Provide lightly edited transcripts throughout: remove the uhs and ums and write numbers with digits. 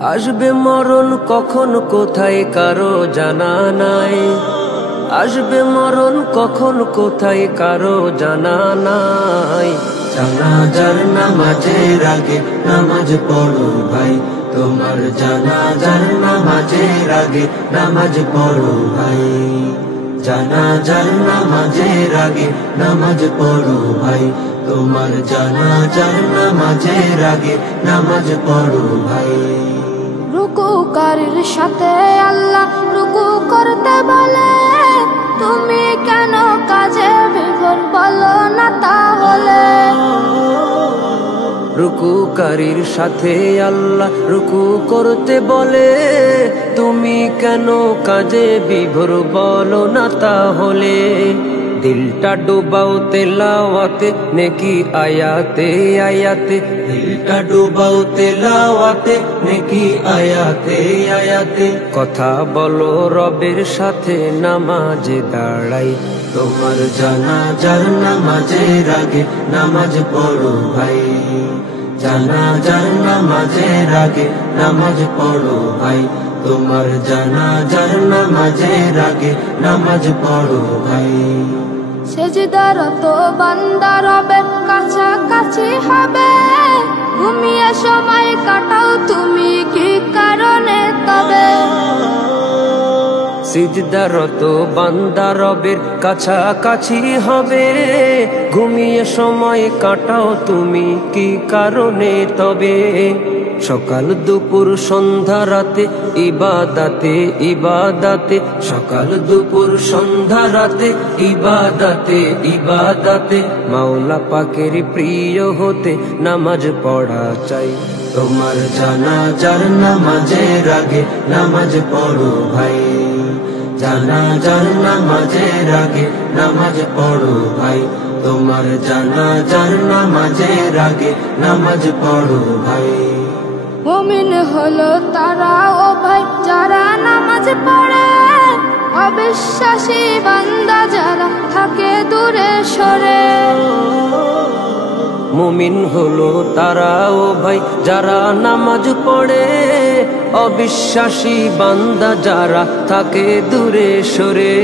আসবে মরণ কখন কোথায় কারো জানা নাই, আসবে মরণ কখন কোথায় কারো জানা নাই। জানাজার নামাজের আগে নামাজ পড়ো ভাই, তোমার জানাজার নামাজের আগে নামাজ পড়ো ভাই। জানাজার নামাজের আগে নামাজ পড়ো ভাই, তোমার জানাজার নামাজের আগে নামাজ পড়ো ভাই। রুকুকারীর সাথে আল্লাহ রুকু করতে বলে, তুমি কেন কাজে বিভোর বলো না তাহলে। রুকুকারীর সাথে আল্লাহ রুকু করতে বলে, তুমি কেন কাজে বিভোর বলো না তাহলে। দিলটা ডুবাও তেলাওয়াতে নেকি আয়াতে আয়াতে, দিলটা ডুবাও তেলাওয়াতে নেকি আয়াতে আয়াতে। কথা বলো রবের সাথে নামাজে দাঁড়াই, তোমার জানাজার নামাজের আগে নামাজ পড়ো ভাই। জানাজার নামাজের আগে নামাজ পড়ো ভাই, তোমার জানাজার নামাজের আগে নামাজ পড়ো ভাই। সেজদারত বান্দা রবের কাছাকাছি হবে, ঘুমিয়ে সময় কাটাও তুমি কি কারণে তবে। সিজদারত বান্দা রবের কাছাকাছি হবে, ঘুমিয়ে সময় কাটাও তুমি কি কারণে তবে। সকাল দুপুর সন্ধ্যা রাতে ইবাদাতে ইবাদাতে, সকাল দুপুর সন্ধ্যা রাতে ইবাদাতে ইবাদাতে। মাওলা পাকের প্রিয় হতে নামাজ পড়া চাই, তোমার জানাজার নামাজের আগে নামাজ পড়ো ভাই। জানাজার নামাজের আগে নামাজ পড়ো ভাই, তোমার জানাজার নামাজের আগে নামাজ পড়ো ভাই। মুমিন হলো তারা ও ভাই যারা নামাজ পড়ে, অবিশ্বাসী বান্দা যারা থাকে দূরে সরে। মুমিন হলো তারা ও ভাই যারা নামাজ পড়ে, অবিশ্বাসী বান্দা যারা থাকে দূরে সরে।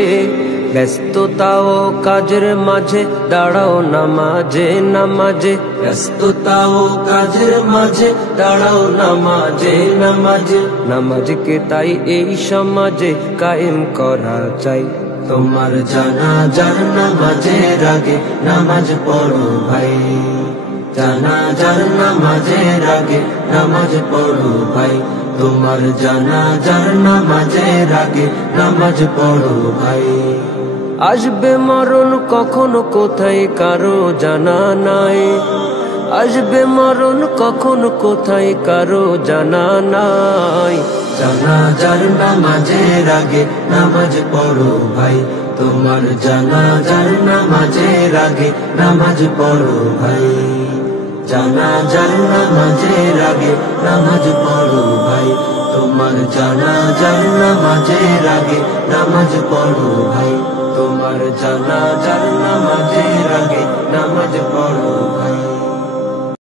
ব্যস্ততা ও কাজের মাঝে দাঁড়াও নামাজে নামাজে, ব্যস্ততা ও কাজের মাঝে দাঁড়াও নামাজে নামাজে। নামাজকে তাই এই সমাজে কায়েম করা চাই, তোমার জানাজার নামাজের আগে নামাজ পড়ো ভাই। জানাজার নামাজের আগে নামাজ পড়ো ভাই, তোমার জানাজার নামাজের আগে নামাজ পড়ো ভাই। আসবে মরণ কখন কোথায় কারো জানা নাই, আসবে মরণ কখন কোথায় কারো জানা নাই। জানাজার নামাজের আগে নামাজ পড়ো ভাই, তোমার জানাজার নামাজের আগে নামাজ পড়ো ভাই। জানাজার নামাজের আগে নামাজ পড়ো ভাই, তোমার জানাজার নামাজের আগে নামাজ পড়ো ভাই। তোমার জানাজার নামাজের আগে নামাজ পড়ো ভাই।